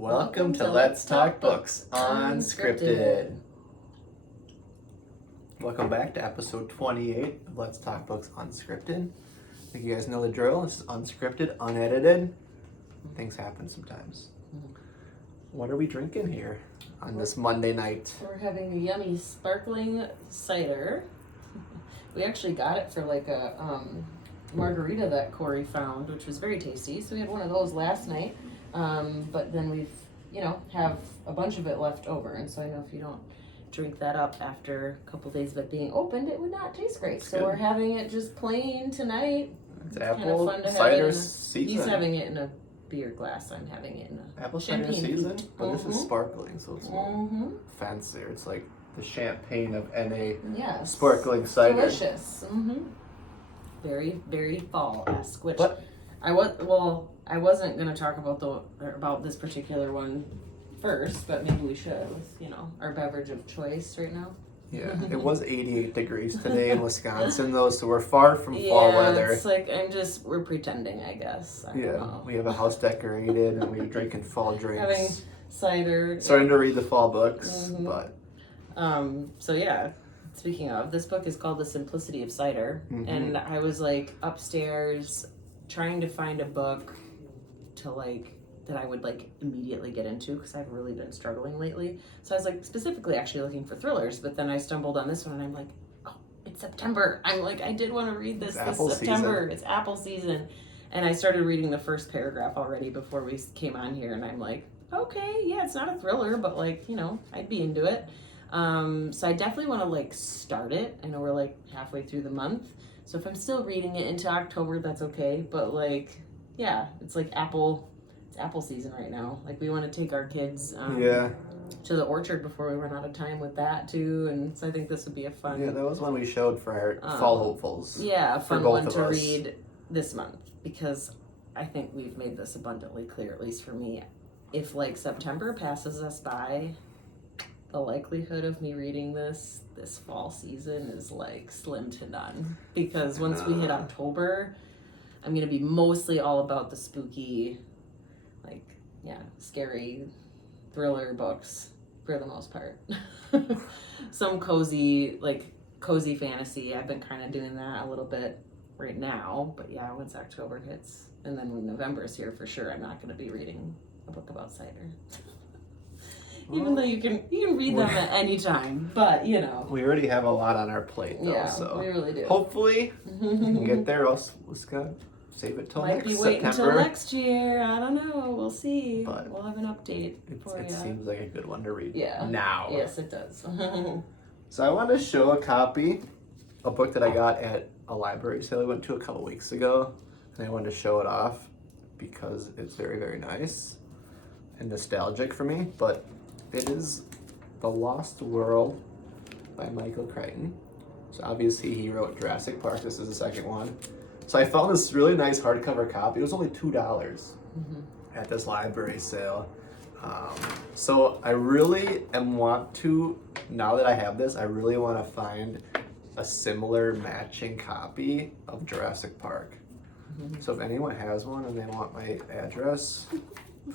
Welcome to Let's Talk Books Unscripted. Welcome back to episode 28 of Let's Talk Books Unscripted. I think you guys know the drill. This is unscripted, unedited. Things happen sometimes. What are we drinking here on this Monday night? We're having a yummy sparkling cider. We actually got it for like a margarita that Corey found, which was very tasty. So we had one of those last night. But then we've, have a bunch of it left over. And so I know if you don't drink that up after a couple days of it being opened, it would not taste great. So we're having it just plain tonight. It's apple cider season. He's having it in a beer glass. I'm having it in a apple cider season. But this is sparkling, so it's a little fancier. It's like the champagne of NA sparkling cider. Delicious. Very, very fall-esque. Which I wasn't gonna talk about this particular one first, but maybe we should with our beverage of choice right now. Yeah, it was 88 degrees today in Wisconsin though, so we're far from fall weather. It's like we're pretending, I guess. I don't know. We have a house decorated and we're drinking fall drinks. Having cider. Starting to read the fall books, but. So yeah, speaking of, this book is called The Simplicity of Cider, and I was like upstairs trying to find a book to that I would immediately get into because I've really been struggling lately. So I was specifically actually looking for thrillers, but then I stumbled on this one and I'm like, oh, it's September. I did want to read this September. It's apple season. And I started reading the first paragraph already before we came on here and I'm like, okay, yeah, it's not a thriller, but I'd be into it. So I definitely want to start it. I know we're halfway through the month. So if I'm still reading it into October, that's okay. But it's apple season right now. We want to take our kids to the orchard before we run out of time with that too. And so I think this would be a fun. Yeah, that was one we showed for our fall hopefuls. Yeah, a fun one to read this month because I think we've made this abundantly clear, at least for me. If September passes us by, the likelihood of me reading this fall season is slim to none. Because once we hit October, I'm going to be mostly all about the spooky, scary thriller books for the most part. Some cozy fantasy. I've been kind of doing that a little bit right now. But yeah, once October hits, and then when November is here for sure, I'm not going to be reading a book about cider. Even though you can read them at any time, but we already have a lot on our plate though, so we really do. Hopefully we can get there. Else we're just gonna save it till next September. Might be waiting till next year. I don't know. We'll see. But we'll have an update for you. It seems like a good one to read. Yeah. Now. Yes, it does. So I want to show a book that I got at a library sale I went to a couple weeks ago, and I wanted to show it off because it's very, very nice and nostalgic for me. But it is The Lost World by Michael Crichton. So obviously he wrote Jurassic Park. This is the second one. So I found this really nice hardcover copy. It was only $2 at this library sale. So I really now that I have this, I really want to find a similar matching copy of Jurassic Park. So if anyone has one and they want my address,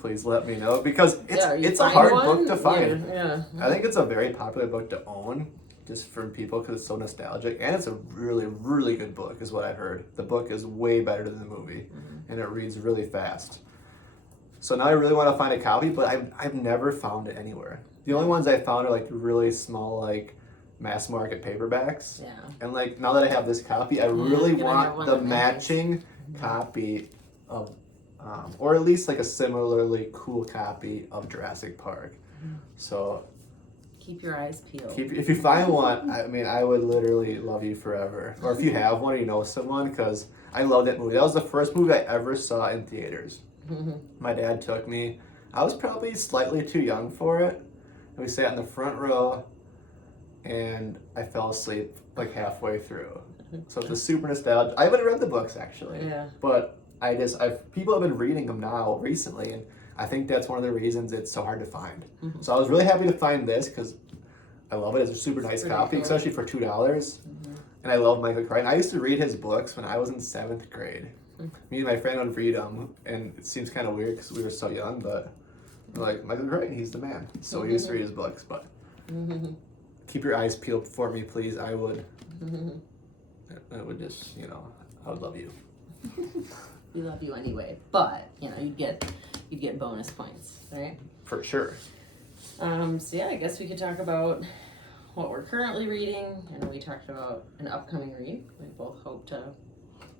please let me know because it's a hard book to find. Yeah. I think it's a very popular book to own just for people because it's so nostalgic, and it's a really, really good book is what I've heard. The book is way better than the movie, and it reads really fast. So now I really want to find a copy, but I've never found it anywhere. The only ones I found are really small mass market paperbacks. Yeah. And now that I have this copy, I really want the matching copy of or at least a similarly cool copy of Jurassic Park. So keep your eyes peeled. If you find one, I would literally love you forever. Or if you have one or you know someone, because I love that movie. That was the first movie I ever saw in theaters. My dad took me. I was probably slightly too young for it. And we sat in the front row and I fell asleep halfway through. So it's a super nostalgic. I haven't read the books actually. Yeah. But people have been reading them now recently, and I think that's one of the reasons it's so hard to find. So I was really happy to find this because I love it. It's a super nice copy, especially for $2. And I love Michael Crichton. I used to read his books when I was in 7th grade. Me and my friend would read them, and it seems kind of weird because we were so young, but Like, Michael's right, he's the man. So we used to read his books, but keep your eyes peeled for me, please. I would just, I would love you. We love you anyway, but you'd get bonus points, right? For sure. So yeah, I guess we could talk about what we're currently reading, and we talked about an upcoming read. We both hope to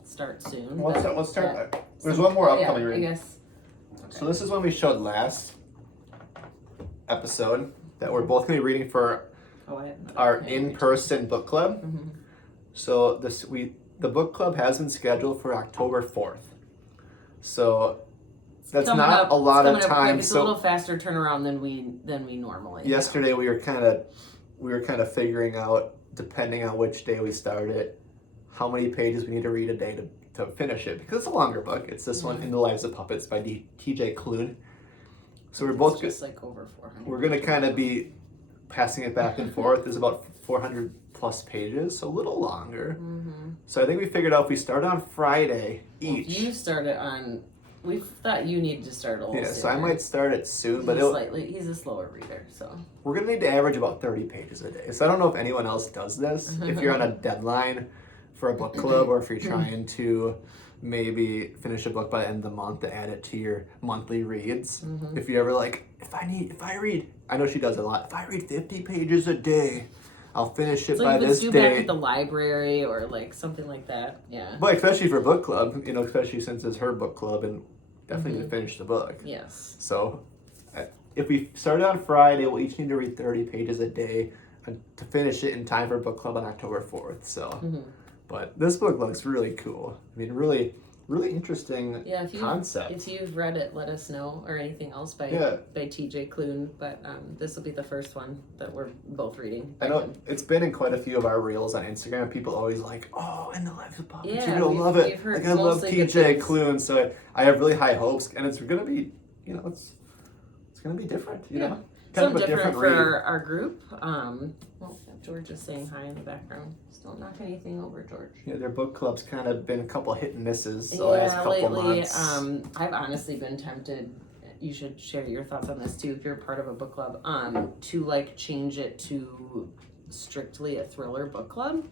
start soon. Let's start. There's one more upcoming read. I guess. Okay. So this is one we showed last episode that we're both going to be reading for our in-person book club. Mm-hmm. So the book club has been scheduled for October 4th. So that's not a lot of time. It's a little faster turnaround than we normally. Yesterday we were kind of figuring out, depending on which day we start it, how many pages we need to read a day to finish it, because it's a longer book. It's this one, In the Lives of Puppets by T.J. Klune. So we're both just like over 400. We're gonna kind of be passing it back and forth. There's about 400 plus pages, so a little longer. Mm-hmm. So I think we figured out if we start on Friday each. You started on. We thought you needed to start a little sooner. So I might start it soon, but he's a slower reader, so we're gonna need to average about 30 pages a day. So I don't know if anyone else does this. If you're on a deadline for a book club, or if you're trying to maybe finish a book by the end of the month to add it to your monthly reads. Mm-hmm. If you ever I know she does it a lot. If I read 50 pages a day, I'll finish it by this due day. back at the library or like something like that. Yeah. But especially for book club, especially since it's her book club, and definitely to finish the book. Yes. So if we start on Friday, we'll each need to read 30 pages a day to finish it in time for book club on October 4th. So. But this book looks really cool. I mean, really, really interesting concept. If you've read it, let us know, or anything else by T.J. Klune. But this will be the first one that we're both reading. I know it's been in quite a few of our reels on Instagram. People always like, "Oh, In the Lives of Puppets, you're gonna love it." Like, I love T.J. Klune, so I have really high hopes, and it's gonna be, it's gonna be different. You know, kind something of a different for our group. Well, George is saying hi in the background. Just don't knock anything over, George. Yeah, their book club's kind of been a couple hit and misses the last couple months. I've honestly been tempted. You should share your thoughts on this too, if you're part of a book club. To like change it to strictly a thriller book club.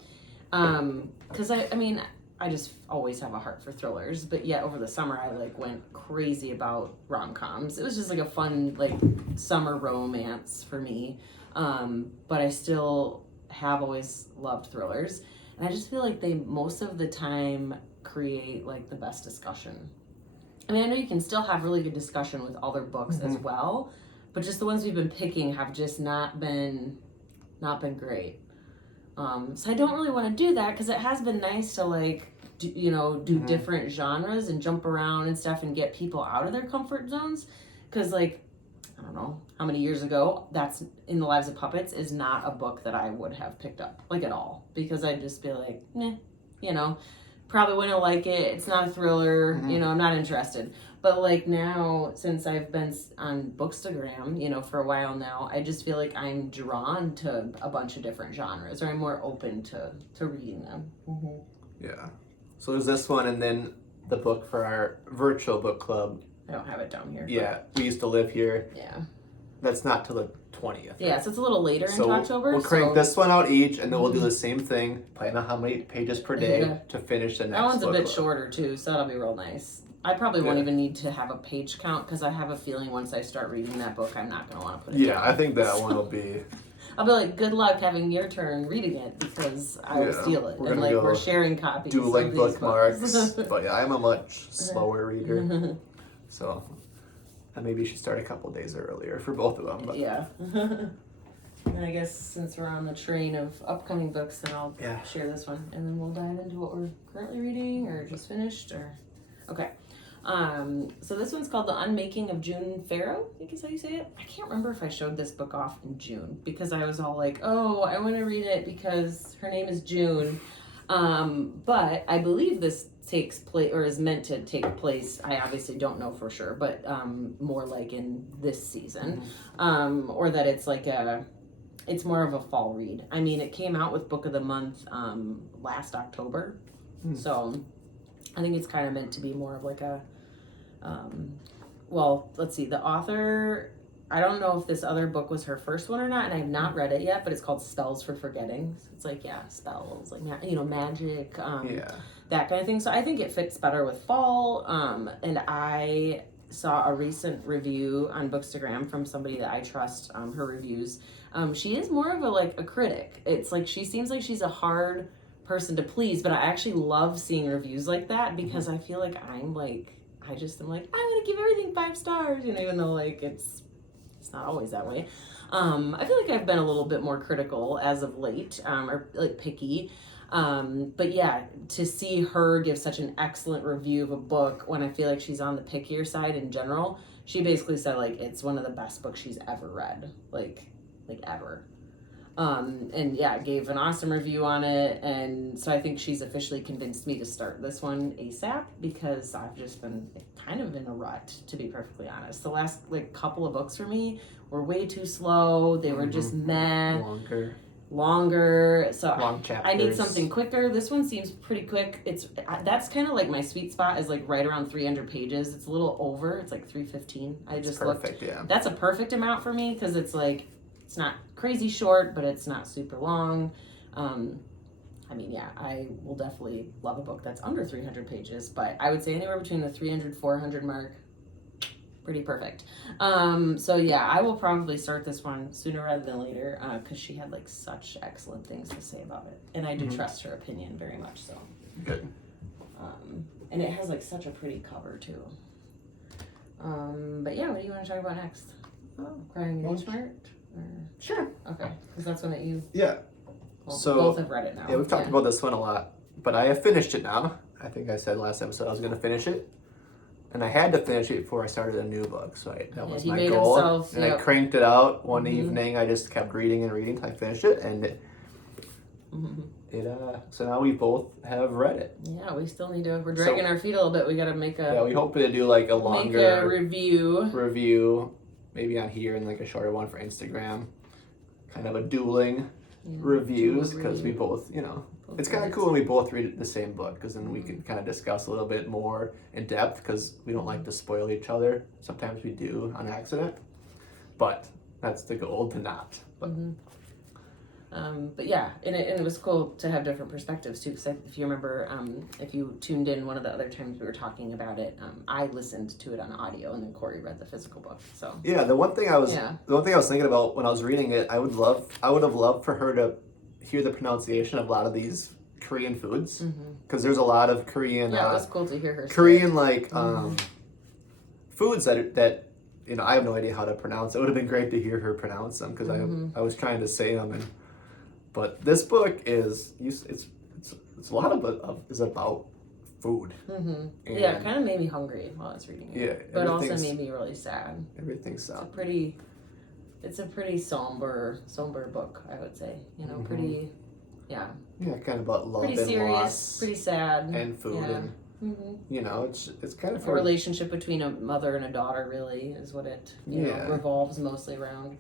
Because I just always have a heart for thrillers, but yet over the summer I like went crazy about rom-coms. It was just like a fun like summer romance for me. But I still have always loved thrillers, and I just feel like they most of the time create like the best discussion. I mean, I know you can still have really good discussion with other books as well, but just the ones we've been picking have just not been great. So I don't really want to do that, because it has been nice to like do different genres and jump around and stuff and get people out of their comfort zones, because like I don't know how many years ago, that's In the Lives of Puppets is not a book that I would have picked up, like at all, because I'd just be like, probably wouldn't like it. It's not a thriller, I'm not interested. But like now, since I've been on Bookstagram, for a while now, I just feel like I'm drawn to a bunch of different genres, or I'm more open to reading them. Yeah. So there's this one, and then the book for our virtual book club. I don't have it down here. Yeah, we used to live here. Yeah. That's not till the 20th. Right? Yeah, so it's a little later into October. We'll crank this one out each, and then we'll do the same thing, plan out how many pages per day to finish the next one. That one's a bit shorter, too, so that'll be real nice. I probably won't even need to have a page count, because I have a feeling once I start reading that book, I'm not going to want to put it down. I think that one will be... I'll be like, good luck having your turn reading it, because I will steal it. And like, we're sharing copies. Dueling bookmarks. But I'm a much slower reader. So maybe you should start a couple days earlier for both of them. But. Yeah. And I guess since we're on the train of upcoming books, then I'll share this one. And then we'll dive into what we're currently reading or just finished. Okay. So this one's called The Unmaking of June Pharaoh, I think is how you say it. I can't remember if I showed this book off in June, because I was all like, oh, I want to read it because her name is June. But I believe this takes place, or is meant to take place, I obviously don't know for sure, but more like in this season. Or that it's like it's more of a fall read. I mean, it came out with Book of the Month last October. So I think it's kind of meant to be more of like a well, let's see, the author, I don't know if this other book was her first one or not, and I have not read it yet, but it's called Spells for Forgetting. So it's like, yeah, spells, like, magic, that kind of thing. So I think it fits better with fall. And I saw a recent review on Bookstagram from somebody that I trust, her reviews. She is more of a critic. It's like, she seems like she's a hard person to please, but I actually love seeing reviews like that because I feel like I'm like, I'm going to give everything 5 stars, even though it's not always that way. I feel like I've been a little bit more critical as of late, or picky. But yeah, to see her give such an excellent review of a book when I feel like she's on the pickier side in general, she basically said it's one of the best books she's ever read, like ever. And yeah, gave an awesome review on it, and so I think she's officially convinced me to start this one ASAP because I've just been kind of in a rut, to be perfectly honest. The last couple of books for me were way too slow. They were just meh. Longer. So long chapters. I need something quicker. This one seems pretty quick. That's kind of my sweet spot is right around 300 pages. It's a little over. It's 315. It's perfect. Yeah. That's a perfect amount for me because it's it's not crazy short, but it's not super long. I will definitely love a book that's under 300 pages, but I would say anywhere between the 300, 400 mark, pretty perfect. So yeah, I will probably start this one sooner rather than later because she had such excellent things to say about it. And I do trust her opinion very much so. Good. And it has such a pretty cover too. But yeah, what do you want to talk about next? Crying in Smart? Sure. Okay, because that's one that you... Yeah. Well, so both have read it now. Yeah, we've talked about this one a lot, but I have finished it now. I think I said last episode I was going to finish it, and I had to finish it before I started a new book. So that was my goal. I cranked it out one evening. I just kept reading and reading until I finished it, and so now we both have read it. Yeah, we still need to. We're dragging our feet a little bit. We got to make a. Yeah, we hope to do a longer review. Maybe on here and a shorter one for Instagram. Kind of a dueling reviews because we both, it's kind of cool when we both read the same book because then we can kind of discuss a little bit more in depth because we don't like to spoil each other. Sometimes we do on accident, but that's the goal to not. But yeah, and it was cool to have different perspectives too. Because if you remember, if you tuned in one of the other times we were talking about it, I listened to it on audio, and then Corey read the physical book. So yeah, the one thing I was thinking about when I was reading it, I would have loved for her to hear the pronunciation of a lot of these Korean foods because there's a lot of Korean. Yeah, it was cool to hear her. Korean foods that. I have no idea how to pronounce. It would have been great to hear her pronounce them because I was trying to say them But this book is it's a lot is about food. Yeah, it kind of made me hungry while I was reading it. Yeah, but also made me really sad. Everything's sad. It's a pretty somber book, I would say. Pretty, yeah. Yeah, kind of about love pretty and serious, loss. Pretty sad. And food and it's kind of a relationship between a mother and a daughter. Really, is what it revolves mostly around.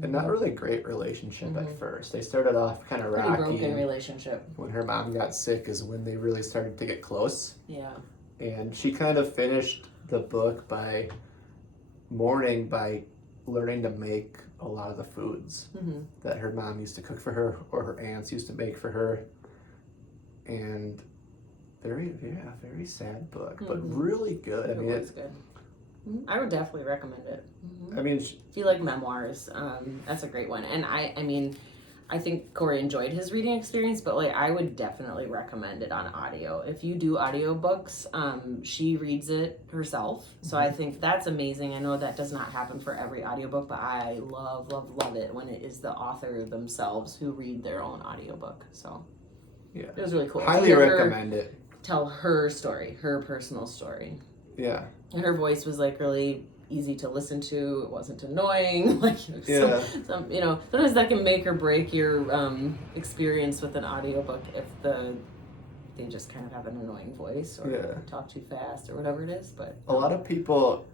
And not really a great relationship at first. They started off kind of rocky. Pretty broken relationship. When her mom got sick is when they really started to get close. Yeah. And she kind of finished the book by mourning by learning to make a lot of the foods that her mom used to cook for her or her aunts used to make for her. And very sad book, but really good. It's good. I would definitely recommend it. I mean, if you like memoirs, that's a great one. And I think Corey enjoyed his reading experience, but I would definitely recommend it on audio. If you do audiobooks, she reads it herself. So I think that's amazing. I know that does not happen for every audiobook, but I love it when it is the author themselves who read their own audiobook. So yeah, it was really cool. Highly recommend it. Tell her story, her personal story. Yeah. And her voice was really easy to listen to. It wasn't annoying. Sometimes that can make or break your experience with an audiobook if they just kind of have an annoying voice or talk too fast or whatever it is. But a lot of people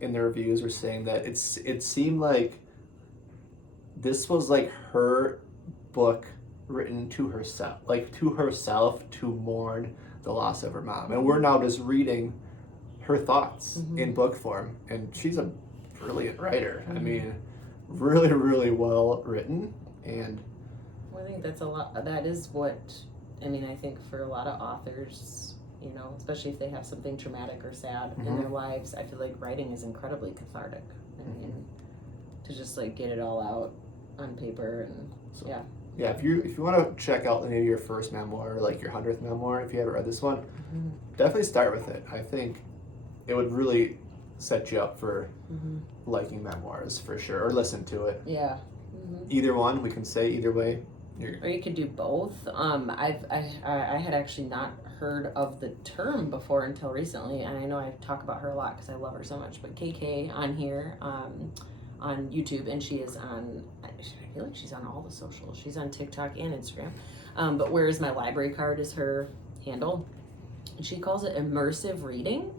in the reviews were saying that it seemed like this was her book written to herself, to mourn the loss of her mom, and we're now just reading her thoughts in book form, and she's a brilliant writer. I mean, really, really well written, and I think that's a lot. That is what I mean. I think for a lot of authors, you know, especially if they have something traumatic or sad in their lives, I feel like writing is incredibly cathartic. I mean, to just like get it all out on paper and yeah. If you want to check out maybe your first memoir, like your 100th memoir, if you haven't read this one, definitely start with it. I think it would really set you up for liking memoirs for sure, or listen to it. Yeah. Either one, we can say either way. Or you could do both. I had actually not heard of the term before until recently, and I know I talk about her a lot because I love her so much. But KK on here, on YouTube, and she is on. I feel like she's on all the socials. She's on TikTok and Instagram. But Where Is My Library Card is her handle, and she calls it immersive reading.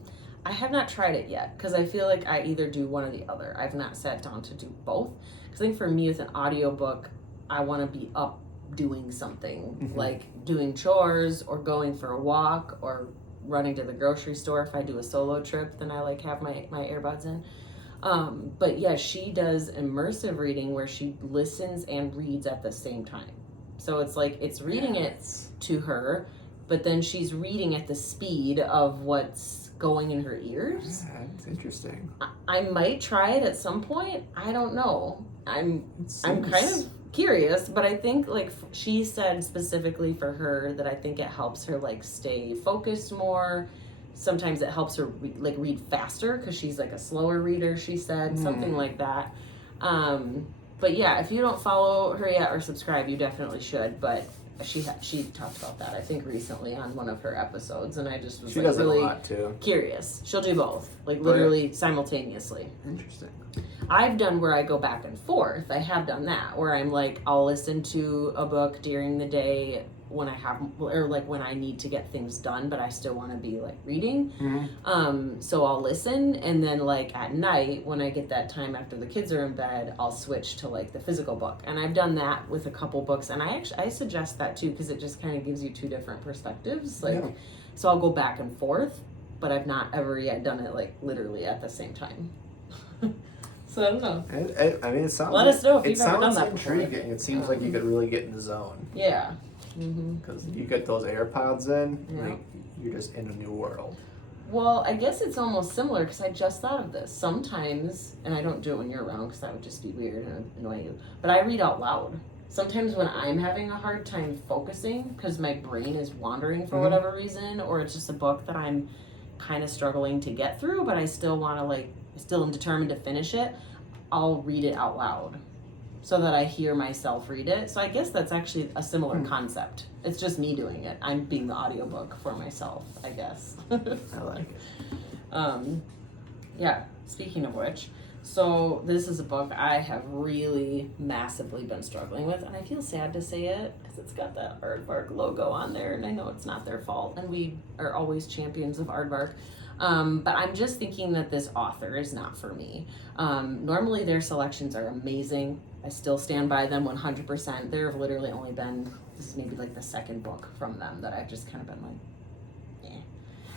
I have not tried it yet because I feel like I either do one or the other. I've not sat down to do both. Because I think for me with an audiobook, I want to be up doing something, like doing chores or going for a walk or running to the grocery store. If I do a solo trip, then I like have my earbuds in. But yeah, she does immersive reading where she listens and reads at the same time. So it's like it's reading it to her, but then she's reading at the speed of what's going in her ears. Yeah, it's interesting. I might try it at some point. I don't know. I'm kind of curious, but I think like she said specifically for her that I think it helps her like stay focused more. Sometimes it helps her read faster because she's like a slower reader, she said, something like that. But yeah, if you don't follow her yet or subscribe, you definitely should. But she talked about that I think recently on one of her episodes, and I just was like really a lot too. Curious. She'll do both, like literally simultaneously. Interesting. I've done where I go back and forth. I have done that where I'm like I'll listen to a book during the day when I have, or like when I need to get things done, but I still want to be like reading. So I'll listen, and then like at night when I get that time after the kids are in bed, I'll switch to like the physical book. And I've done that with a couple books, and I suggest that too because it just kind of gives you two different perspectives. Like, so I'll go back and forth, but I've not ever yet done it like literally at the same time. So I don't know. I mean, it sounds. Let us know if you've ever done that before. Intriguing. It seems like you could really get in the zone. Yeah. Because you get those AirPods in, like you're just in a new world. Well, I guess it's almost similar because I just thought of this. Sometimes, and I don't do it when you're around because that would just be weird and annoy you, but I read out loud. Sometimes when I'm having a hard time focusing because my brain is wandering for whatever reason, or it's just a book that I'm kind of struggling to get through, but I still want to I still am determined to finish it, I'll read it out loud so that I hear myself read it. So I guess that's actually a similar concept. It's just me doing it. I'm being the audiobook for myself, I guess. I like it. Yeah, speaking of which, so this is a book I have really massively been struggling with, and I feel sad to say it because it's got that Aardvark logo on there, and I know it's not their fault, and we are always champions of Aardvark. But I'm just thinking that this author is not for me. Normally their selections are amazing. I still stand by them 100%. There have literally only been, this is maybe like the second book from them that I've just kind of been like, eh.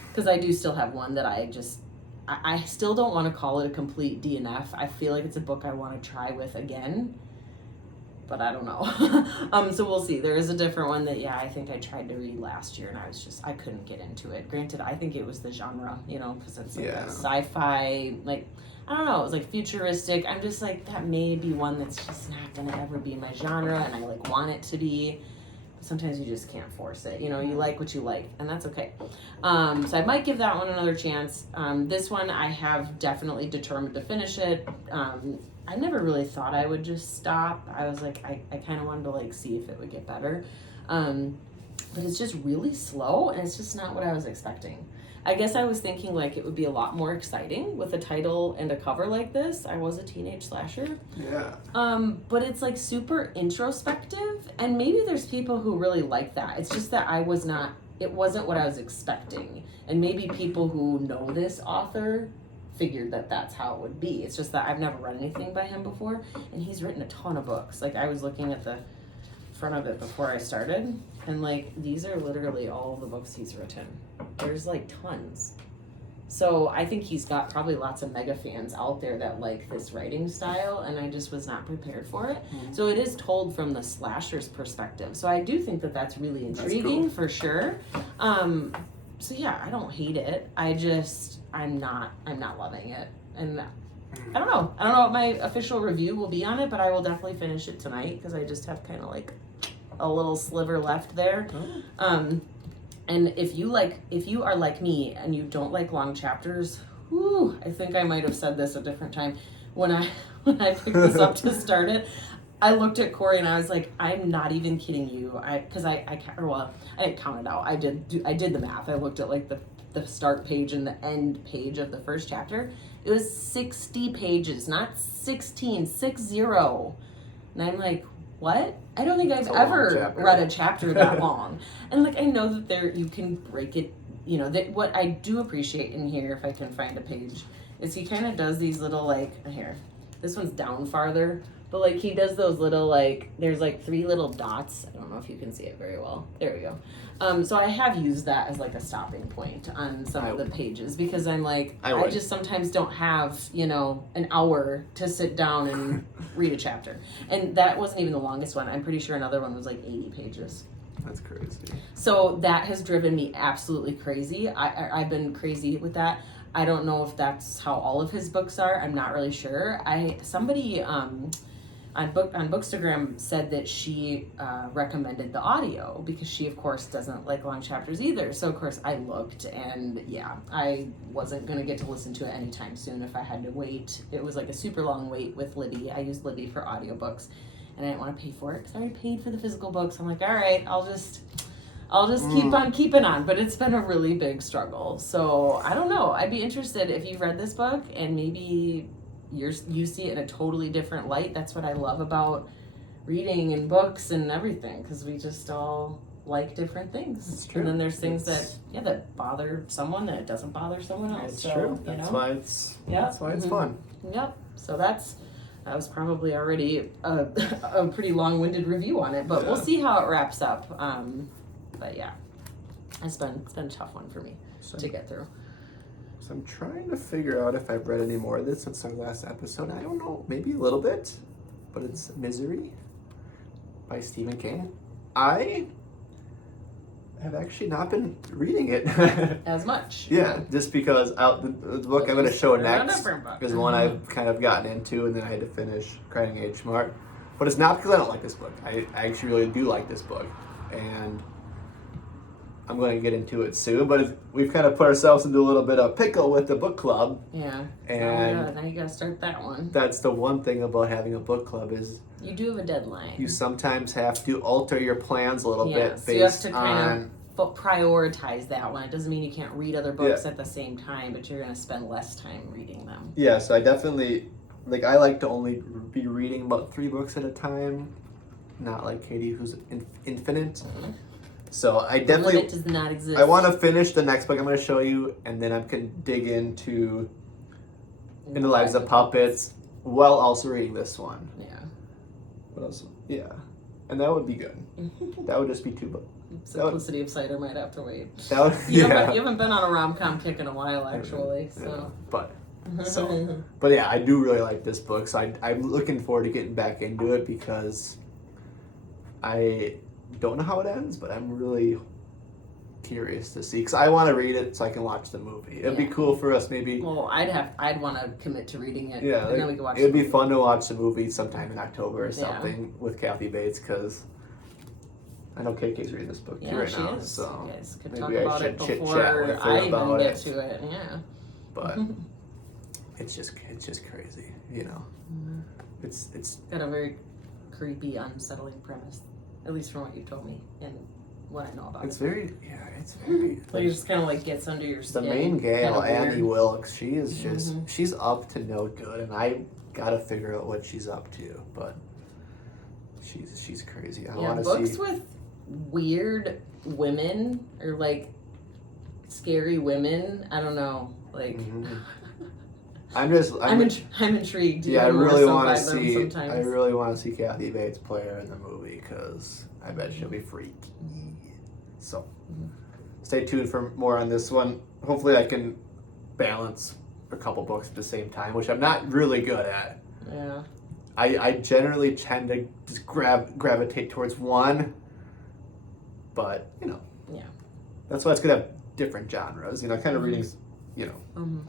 Because I do still have one that I still don't want to call it a complete DNF. I feel like it's a book I want to try with again, but I don't know. So we'll see. There is a different one that, I think I tried to read last year, and I couldn't get into it. Granted, I think it was the genre, because it's like a sci-fi, like, I don't know, it was like futuristic. I'm just like, that may be one that's just not going to ever be my genre, and I like want it to be. Sometimes you just can't force it. You like what you like, and that's okay. So I might give that one another chance. This one I have definitely determined to finish it. I never really thought I would just stop. I was like, I kind of wanted to like see if it would get better. But it's just really slow, and it's just not what I was expecting. I guess I was thinking like it would be a lot more exciting with a title and a cover like this. I was a teenage slasher. Yeah. But it's like super introspective, and maybe there's people who really like that. It's just that it wasn't what I was expecting. And maybe people who know this author figured that that's how it would be. It's just that I've never read anything by him before, and he's written a ton of books. Like, I was looking at the front of it before I started, and like, these are literally all the books he's written. There's like tons. So I think he's got probably lots of mega fans out there that like this writing style, and I just was not prepared for it. So it is told from the slasher's perspective. So I do think that that's really intriguing for sure. So yeah, I don't hate it. I'm not loving it. And I don't know what my official review will be on it, but I will definitely finish it tonight because I just have kind of like a little sliver left there. And if you are like me and you don't like long chapters, I think I might have said this a different time when I picked this up to start it. I looked at Corey and I was like, I'm not even kidding you. I didn't count it out. I did the math. I looked at like the start page and the end page of the first chapter. It was 60 pages, not 16, 60. And I'm like, what? I don't think I've ever read a chapter that long. And like, I know that you can break it, that what I do appreciate in here, if I can find a page, is he kind of does these little like, here, this one's down farther, but like he does those little like, there's like 3 little dots. I don't know if you can see it very well. There we go. So I have used that as like a stopping point on some of the pages because I'm like, I just sometimes don't have, an hour to sit down and read a chapter. And that wasn't even the longest one. I'm pretty sure another one was like 80 pages. That's crazy. So that has driven me absolutely crazy. I've been crazy with that. I don't know if that's how all of his books are. I'm not really sure. Somebody on Bookstagram said that she recommended the audio because she, of course, doesn't like long chapters either. So, of course, I looked and, I wasn't going to get to listen to it anytime soon if I had to wait. It was like a super long wait with Libby. I used Libby for audiobooks, and I didn't want to pay for it because I already paid for the physical books. I'm like, all right, I'll just keep on keeping on. But it's been a really big struggle. So, I don't know. I'd be interested if you've read this book and maybe you see it in a totally different light. That's what I love about reading and books and everything, because we just all like different things. It's true. And then there's things that bother someone that it doesn't bother someone else. It's true. That's why it's fun. Yep. So that was probably already a pretty long-winded review on it, but we'll see how it wraps up. But yeah, it's been a tough one for me to get through. So I'm trying to figure out if I've read any more of this since our last episode. I don't know, maybe a little bit, but it's Misery by Stephen King. I have actually not been reading it as much. Yeah, just because the book I'm going to show next is one I've kind of gotten into, and then I had to finish Crying Age Smart. But it's not because I don't like this book. I actually really do like this book, and I'm going to get into it soon, but we've kind of put ourselves into a little bit of pickle with the book club. Yeah. And now you got to start that one. That's the one thing about having a book club is you do have a deadline. You sometimes have to alter your plans a little bit based so you have to kind of prioritize that one. It doesn't mean you can't read other books at the same time, but you're going to spend less time reading them. Yeah, so I definitely, I like to only be reading about 3 books at a time, not like Katie who's infinite. Mm-hmm. So I definitely limit does not exist. I want to finish the next book I'm going to show you, and then I can dig into In the Lives of Puppets while also reading this one. Yeah. What else? Yeah, and that would be good. That would just be 2 books. Simplicity of Cider might have to wait. That would, you haven't been on a rom-com kick in a while, actually. So. But yeah, I do really like this book. So I'm looking forward to getting back into it because I don't know how it ends, but I'm really curious to see because I want to read it so I can watch the movie. It'd be cool for us maybe. Well, I'd want to commit to reading it. Yeah, and then we can watch. It'd be fun to watch the movie sometime in October or something with Kathy Bates because I know KK's reading this book too right now. Is. So you guys could maybe talk about it before I even get to it. Yeah, but it's just crazy, It's got a very creepy, unsettling premise. At least from what you told me and what I know about it. It's very. So he just kind of gets under your skin. The main gal, Annie Wilkes, she is just, she's up to no good, and I gotta figure out what she's up to, but she's crazy. I want to see. Books with weird women or scary women. I don't know, I'm intrigued. Yeah, I really want to see. Sometimes. I really want to see Kathy Bates play her in the movie because I bet she'll be freaky. So, stay tuned for more on this one. Hopefully, I can balance a couple books at the same time, which I'm not really good at. Yeah. I generally tend to just gravitate towards one, but you know, Yeah. that's why it's good to have different genres. You know, kind of reading. You know,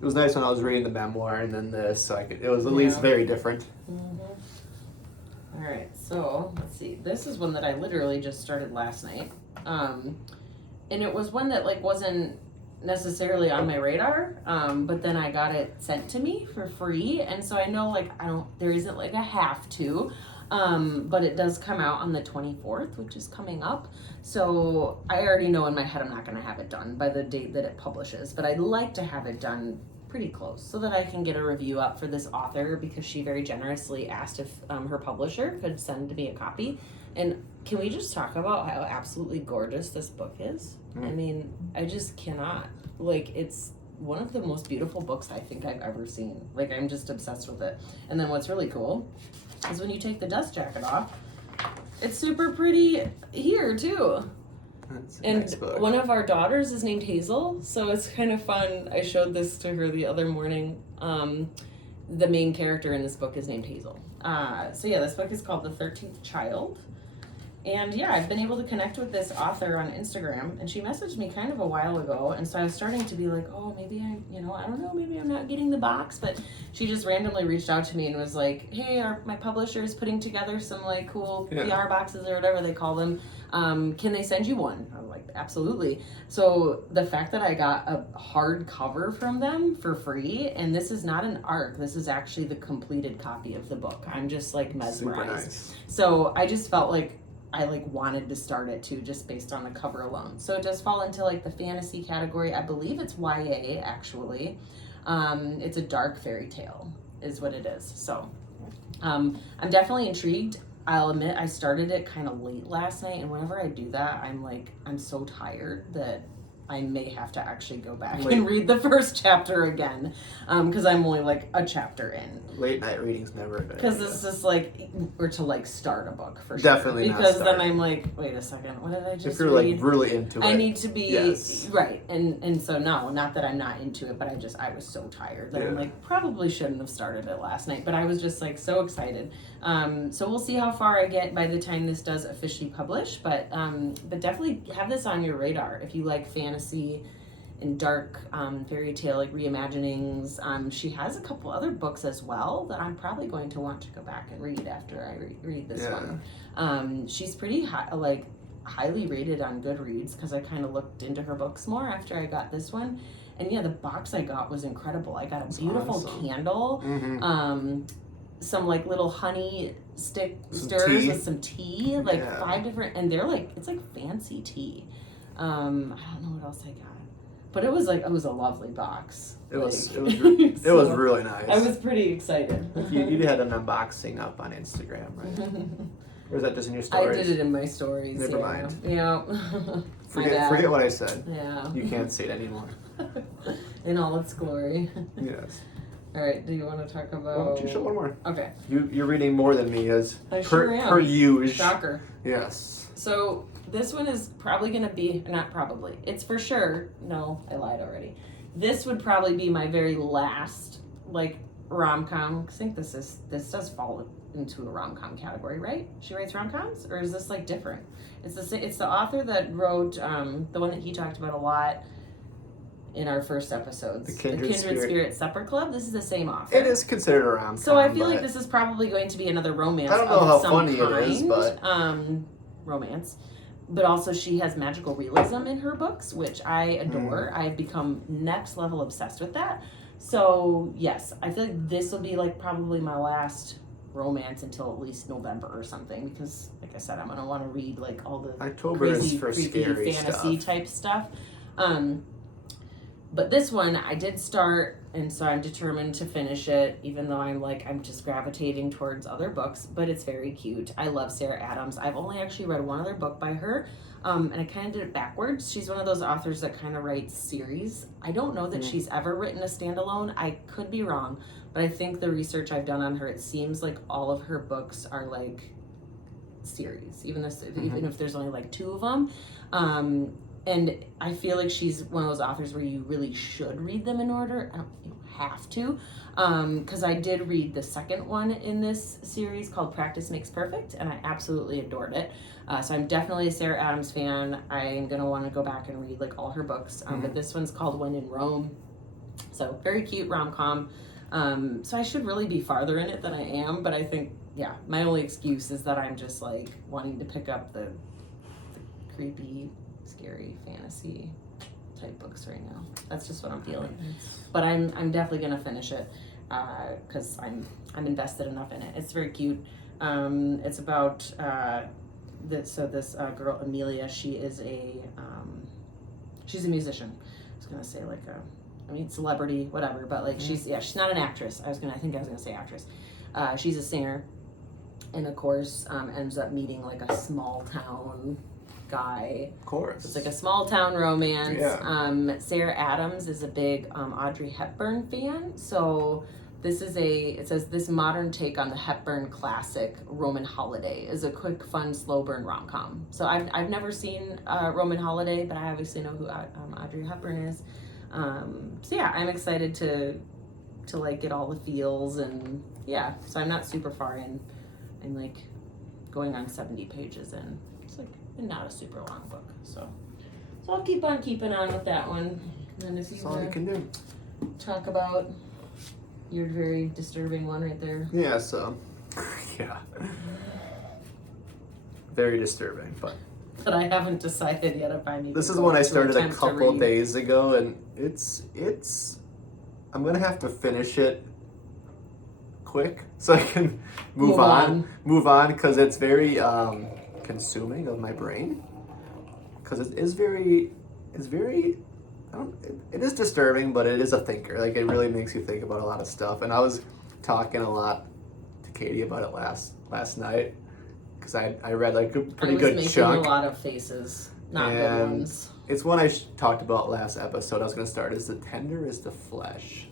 it was nice when I was reading the memoir and then this, so it was at least very different. All right, so let's see. This is one that I literally just started last night, and it was one that like wasn't necessarily on my radar, but then I got it sent to me for free, and so I know like there isn't like a have to, but it does come out on the 24th, which is coming up. So I already know in my head I'm not going to have it done by the date that it publishes, but I'd like to have it done pretty close so that I can get a review up for this author, because she very generously asked if her publisher could send me a copy. And can we just talk about how absolutely gorgeous this book is? I mean, I just cannot. Like, it's one of the most beautiful books I think I've ever seen. Like, I'm just obsessed with it. And then what's really cool is when you take the dust jacket off, it's super pretty here too. That's a And nice book. one of our daughters is named Hazel, so it's kind of fun. I showed this to her the other morning. The main character in this book is named Hazel. So yeah, this book is called The 13th Child. And yeah, I've been able to connect with this author on Instagram, and she messaged me kind of a while ago, and so I was starting to be like, oh, maybe I don't know, maybe I'm not getting the box, but she just randomly reached out to me and was like, hey, my publisher is putting together some like cool PR boxes or whatever they call them. Can they send you one? I'm like, absolutely. So the fact that I got a hard cover from them for free, and this is not an ARC, this is actually the completed copy of the book. I'm just like mesmerized. Super nice. So I just felt like I like wanted to start it too, just based on the cover alone. So it does fall into like the fantasy category. I believe it's YA actually. It's a dark fairy tale is what it is. So I'm definitely intrigued. I'll admit I started it kind of late last night, and whenever I do that, I'm so tired that I may have to actually go back and read the first chapter again, because I'm only like a chapter in. Late night reading's never a good Because idea. this is like, or to like start a book for sure. Definitely not Because then starting. I'm like, wait a second, what did I just If you're read? like really into it, I need to be yes. right, and so no, not that I'm not into it, but I was so tired that I'm like probably shouldn't have started it last night, but I was just like so excited. So we'll see how far I get by the time this does officially publish, but definitely have this on your radar if you like fantasy and dark fairy tale like reimaginings. She has a couple other books as well that I'm probably going to want to go back and read after I read this one. She's pretty highly rated on Goodreads, because I kind of looked into her books more after I got this one. And yeah, the box I got was incredible. I got a beautiful candle, some like little honey stirs with some tea, like 5 different, and they're like, it's like fancy tea. I don't know what else I got. But it was a lovely box. It was really nice. I was pretty excited. You had an unboxing up on Instagram, right? Or is that just in your stories? I did it in my stories. Never mind. Yeah. Forget what I said. Yeah. You can't see it anymore. In all its glory. Yes. All right. Do you want to talk about? Why don't you show one more? Okay. You're reading more than me, as sure am. per usual. Shocker. Yes. So this one is probably going to be, not probably, it's for sure, no, I lied already. This would probably be my very last, like, rom-com. I think this does fall into a rom-com category, right? She writes rom-coms? Or is this, like, different? It's the author that wrote, the one that he talked about a lot in our first episodes. The Kindred Spirit Supper Club. This is the same author. It is considered a rom-com. So I feel like this is probably going to be another romance. I don't know how funny kind, it is, but romance. But also she has magical realism in her books, which I adore. I've become next level obsessed with that. So yes, I feel like this will be like probably my last romance until at least November or something, because like I said, I'm gonna want to read like all the October crazy, is for creepy scary fantasy stuff. type stuff. But this one I did start, and so I'm determined to finish it, even though I'm just gravitating towards other books, but it's very cute. I love Sarah Adams. I've only actually read one other book by her, and I kind of did it backwards. She's one of those authors that kind of writes series. I don't know that she's ever written a standalone. I could be wrong, but I think the research I've done on her, it seems like all of her books are like series, even if there's only like 2 of them. and I feel like she's one of those authors where you really should read them in order. You don't have to, because I did read the second one in this series called Practice Makes Perfect, and I absolutely adored it. So I'm definitely a Sarah Adams fan. I'm gonna want to go back and read like all her books. But this one's called When in Rome. So very cute rom-com. So I should really be farther in it than I am, but I think, yeah, my only excuse is that I'm just like wanting to pick up the creepy, scary fantasy type books right now. That's just what I'm feeling. But I'm definitely gonna finish it because I'm invested enough in it. It's very cute. It's about this girl Amelia. She's a musician. I was gonna say like celebrity, whatever, but like she's not an actress. I think I was gonna say actress. She's a singer, and of course ends up meeting like a small town guy. Of course. It's like a small town romance. Yeah. Sarah Adams is a big Audrey Hepburn fan, so it says this modern take on the Hepburn classic Roman Holiday is a quick, fun, slow burn rom-com. So I've never seen Roman Holiday, but I obviously know who Audrey Hepburn is. So yeah, I'm excited to like get all the feels, and yeah, so I'm not super far in. I'm like going on 70 pages in. It's like not a super long book, so I'll keep on keeping on with that one. And if you That's all you can do. talk about your very disturbing one right there. Yeah, so yeah. Very disturbing, but I haven't decided yet if I need. This to is go one I to started a attempt to couple read. days ago, and it's I'm gonna have to finish it quick so I can move on because it's very consuming of my brain, because it is very it is disturbing, but it is a thinker. Like, it really makes you think about a lot of stuff. And I was talking a lot to Katie about it last night, because I read like a pretty good making chunk. a lot of faces, not good And ones. it's one I talked about last episode. I was going to start. Is the tender is the flesh.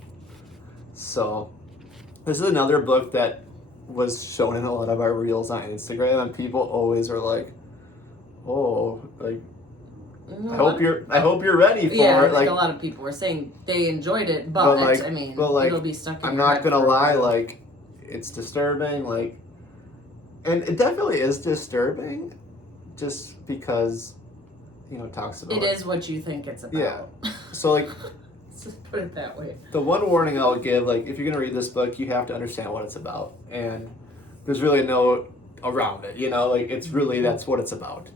So this is another book that was shown in a lot of our reels on Instagram, and people always are like, "Oh, like I hope you're ready for it." Like a lot of people were saying they enjoyed it, but it'll be stuck in I'm your not head gonna for a lie, while. like, it's disturbing, like, and it definitely is disturbing, just because, it talks about It is what you think it's about. Yeah. So, like, let's just put it that way. the one warning I'll give, like, if you're gonna read this book, you have to understand what it's about, and there's really no around it, like, it's really, that's what it's about.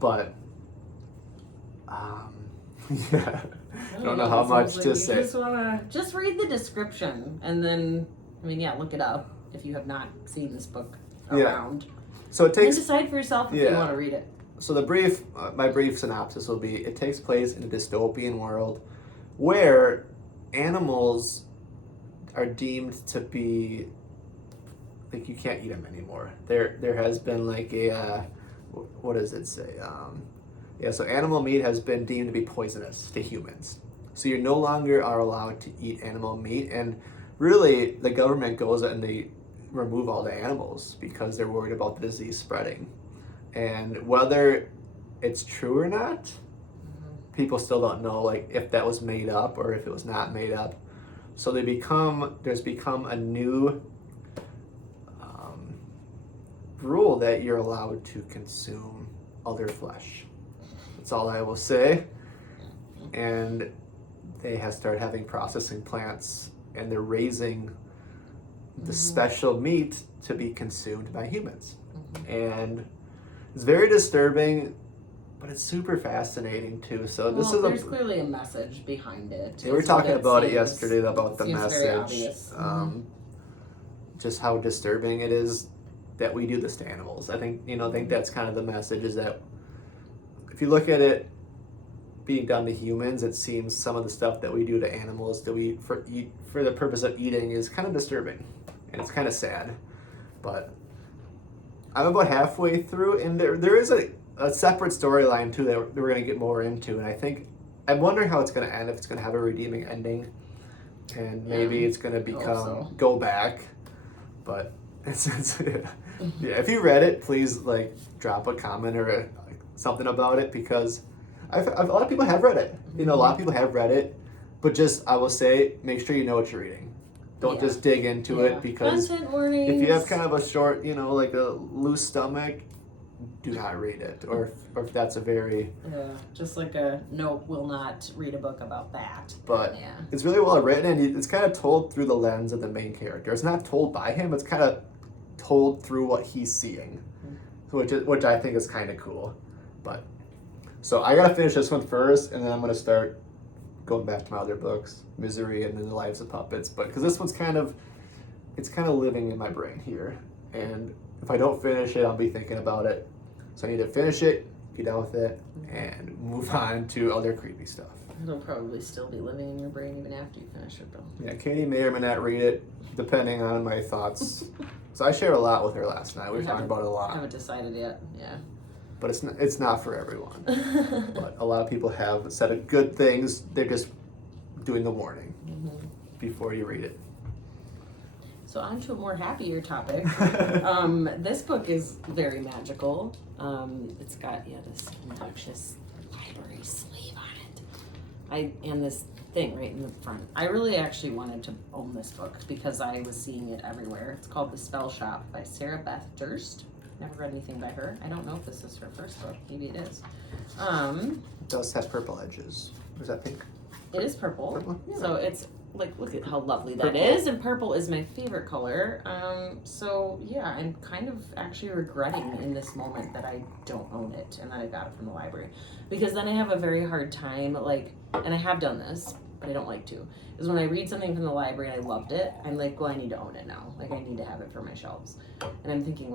But yeah, I don't know how much to say. Just read the description, and then look it up if you have not seen this book around. So it takes. And decide for yourself if you want to read it. So my brief synopsis will be: it takes place in a dystopian world where animals are deemed to be, like, you can't eat them anymore. There has been like a what does it say? So animal meat has been deemed to be poisonous to humans. So you no longer are allowed to eat animal meat, and really the government goes and they remove all the animals because they're worried about the disease spreading. And whether it's true or not, people still don't know, like, if that was made up or if it was not made up. So there's become a new rule that you're allowed to consume other flesh. That's all I will say. And they have started having processing plants, and they're raising the special meat to be consumed by humans. And it's very disturbing, but it's super fascinating too. So there's clearly a message behind it. We were talking about it yesterday, about the seems very message. obvious. Just how disturbing it is that we do this to animals. I think that's kind of the message, is that if you look at it being done to humans, it seems some of the stuff that we do to animals for the purpose of eating is kind of disturbing, and it's kind of sad. But I'm about halfway through, and there is a separate storyline too that we're going to get more into, and I'm wondering how it's going to end, if it's going to have a redeeming ending, and maybe it's going to go back. But it's if you read it, please, like, drop a comment or something about it, because A lot of people have read it. You know, a lot of people have read it, but just, I will say, make sure you know what you're reading. Don't just dig into it, because content warnings. If you have kind of a short, you know, like a loose stomach, do not read it. Or if that's a very... just like a, no, will not read a book about that. But it's really well written, and it's kind of told through the lens of the main character. It's not told by him, it's kind of told through what he's seeing, which I think is kind of cool. But so I gotta finish this one first, and then I'm gonna start going back to my other books, Misery and then The Lives of Puppets. But because this one's kind of living in my brain here, and if I don't finish it, I'll be thinking about it. So I need to finish it, be done with it, and move on to other creepy stuff. It'll probably still be living in your brain even after you finish it, though. Yeah, Katie may or may not read it, depending on my thoughts. So I shared a lot with her last night. We talked about it a lot. I haven't decided yet, yeah. But it's not for everyone. But a lot of people have said good things. They're just doing the warning before you read it. So on to a more happier topic. This book is very magical. It's got this obnoxious library sleeve on it. And this thing right in the front. I really actually wanted to own this book because I was seeing it everywhere. It's called The Spell Shop by Sarah Beth Durst. Never read anything by her. I don't know if this is her first book. Maybe it is. It does have purple edges. Is that pink? It is purple. Yeah. So it's like, look at how lovely that is. And purple is my favorite color. So yeah, I'm kind of actually regretting in this moment that I don't own it and that I got it from the library. Because then I have a very hard time, and I have done this, but I don't like to, is when I read something from the library and I loved it, I'm like, well, I need to own it now. I need to have it for my shelves. And I'm thinking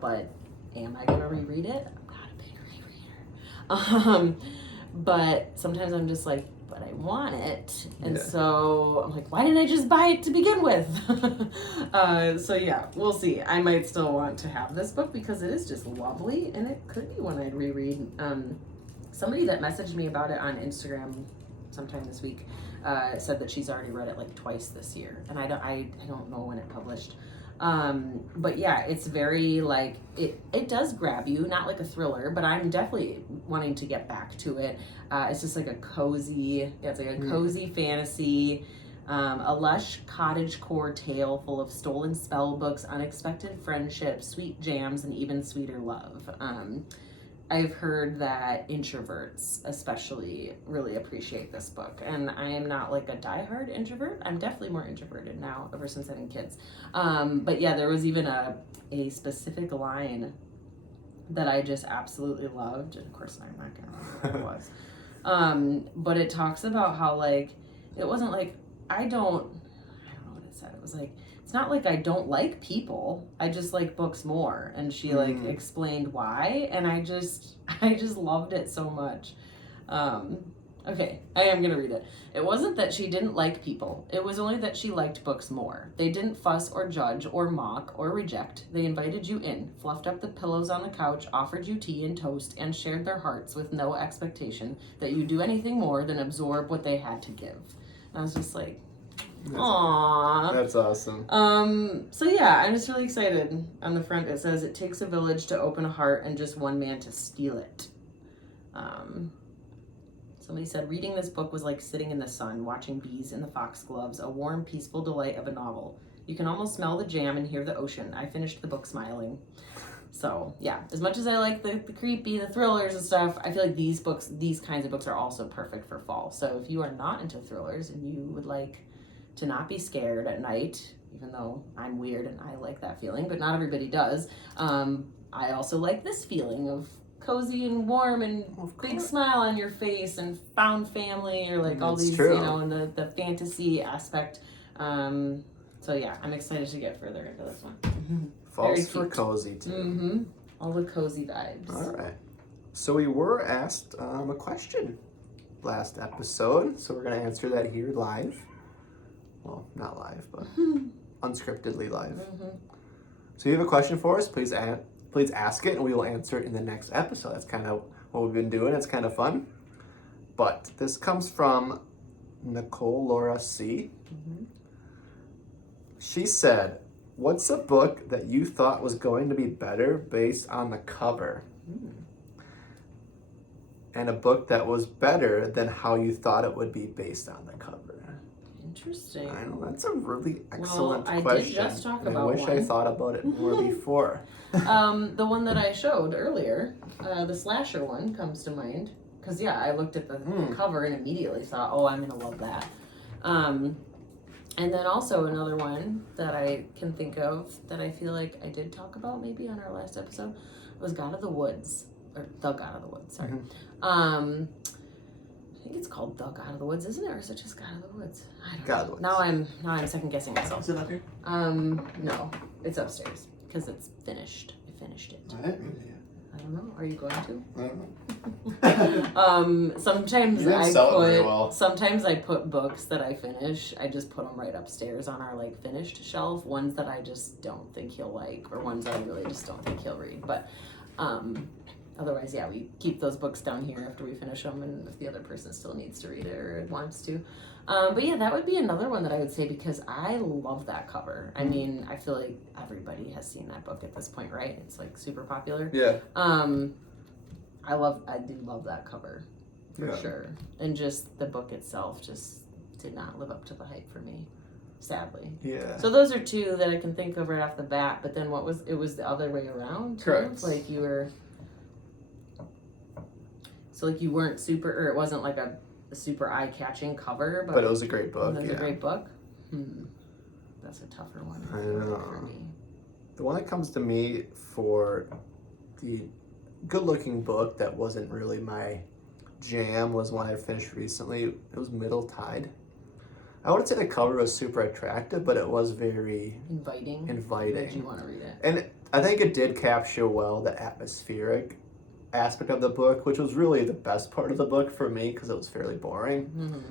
but am I going to reread it? I'm not a big rereader. But sometimes I'm just like, but I want it. And so I'm like, why didn't I just buy it to begin with? So yeah, we'll see. I might still want to have this book because it is just lovely, and it could be one I'd reread. Somebody that messaged me about it on Instagram sometime this week said that she's already read it twice this year, and I don't know when it published. But yeah, it's very it does grab you, not like a thriller, but I'm definitely wanting to get back to it. It's just like a cozy, cozy fantasy, a lush cottagecore tale full of stolen spell books, unexpected friendships, sweet jams, and even sweeter love. I've heard that introverts especially really appreciate this book, and I am not a diehard introvert. I'm definitely more introverted now ever since having kids. But yeah, there was even a specific line that I just absolutely loved, and of course I'm not gonna remember what it was. But it talks about how it wasn't I don't know what it said. It was it's not I don't like people. I just like books more. And she explained why, and I just loved it so much. Okay, I am gonna read it. It wasn't that she didn't like people. It was only that she liked books more. They didn't fuss or judge or mock or reject. They invited you in, fluffed up the pillows on the couch, offered you tea and toast, and shared their hearts with no expectation that you do anything more than absorb what they had to give. And I was just like, aww. That's awesome. So yeah, I'm just really excited. On the front it says, it takes a village to open a heart and just one man to steal it. Somebody said, reading this book was like sitting in the sun, watching bees in the foxgloves, a warm, peaceful delight of a novel. You can almost smell the jam and hear the ocean. I finished the book smiling. So yeah, as much as I like the creepy, the thrillers and stuff, I feel like these kinds of books are also perfect for fall. So if you are not into thrillers and you would like to not be scared at night, even though I'm weird and I like that feeling, but not everybody does. I also like this feeling of cozy and warm and big smile on your face and found family, or all these, true. And the fantasy aspect. So yeah, I'm excited to get further into this one. Falls for cozy too. Mm-hmm. All the cozy vibes. All right. So we were asked a question last episode, so we're going to answer that here live. Well, not live, but unscriptedly live. Mm-hmm. So if you have a question for us, please ask it, and we will answer it in the next episode. That's kind of what we've been doing. It's kind of fun. But this comes from Nicole Laura C. Mm-hmm. She said, what's a book that you thought was going to be better based on the cover? and a book that was better than how you thought it would be based on the cover? Interesting. I know, that's a really excellent question. I did just talk and about I wish I thought about it more before. The one that I showed earlier, the slasher one, comes to mind. Because, yeah, I looked at the cover and immediately thought, oh, I'm going to love that. And then also another one that I can think of that I feel like I did talk about maybe on our last episode was God of the Woods. Or The God of the Woods, sorry. I think it's called The God of the Woods, isn't it? Or is it just God of the Woods? I don't know. Now I'm second guessing myself. Is it up here? No, it's upstairs because it's finished. I finished it. I didn't read it yet. I don't know. Are you going to? I don't know. Sometimes I put books that I finish. I just put them right upstairs on our like finished shelf. Ones that I just don't think he'll like, or ones that I really just don't think he'll read. But otherwise, yeah, we keep those books down here after we finish them, and if the other person still needs to read it or wants to. But yeah, that would be another one that I would say because I love that cover. I mean, I feel like everybody has seen that book at this point, right? It's like super popular. Yeah. I do love that cover for sure. And just the book itself just did not live up to the hype for me, sadly. Yeah. So those are two that I can think of right off the bat. But then it was the other way around, too? Correct. Like you were. So like you weren't super, or it wasn't like a super eye-catching cover, but it was a great book. It was a great book. That's a tougher one. I know. For me. The one that comes to me for the good-looking book that wasn't really my jam was one I finished recently. It was Middle Tide. I wouldn't say the cover was super attractive, but it was very inviting. Did you want to read it? And I think it did capture well the atmospheric aspect of the book, which was really the best part of the book for me because it was fairly boring.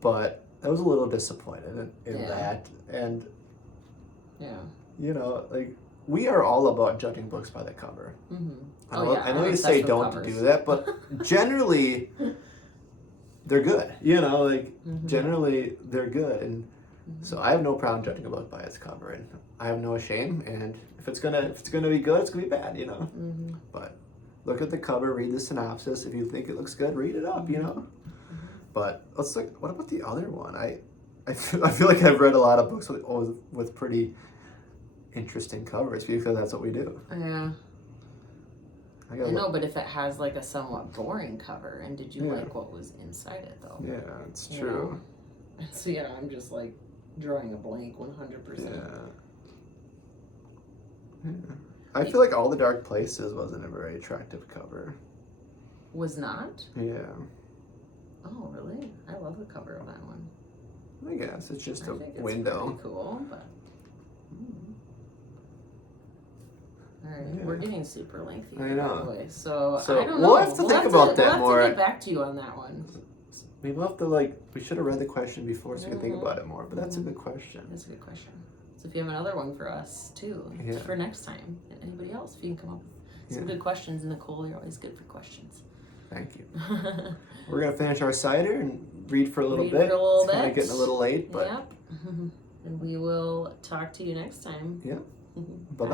But I was a little disappointed in that. And you know, like we are all about judging books by the cover. I know you say don't do that, but generally they're good. You know, like generally they're good, and so I have no problem judging a book by its cover, and I have no shame. And if it's gonna be good, it's gonna be bad. You know, but look at the cover, read the synopsis. If you think it looks good, read it up. You know, but let's look. What about the other one? I feel like I've read a lot of books with pretty interesting covers because that's what we do. Yeah. I know, but if it has like a somewhat boring cover, and did you like what was inside it though? Yeah, it's true. Know? So yeah, I'm just like drawing a blank 100%. Yeah. I feel like All the Dark Places wasn't a very attractive cover. Was not? Yeah. Oh really? I love the cover of that one. I guess it's just a window. window. Pretty cool, but. All right, we're getting super lengthy. I know. By the way. So I don't know. We'll have to think about that more. We'll have to get back to you on that one. Maybe we'll have to we should have read the question before so we can think about it more. But that's a good question. That's a good question. So if you have another one for us too, for next time, anybody else, if you can come up with some good questions. And Nicole, you're always good for questions. Thank you. We're gonna finish our cider and read for a little bit. It's kind of getting a little late, but and we will talk to you next time. Yeah. Bye.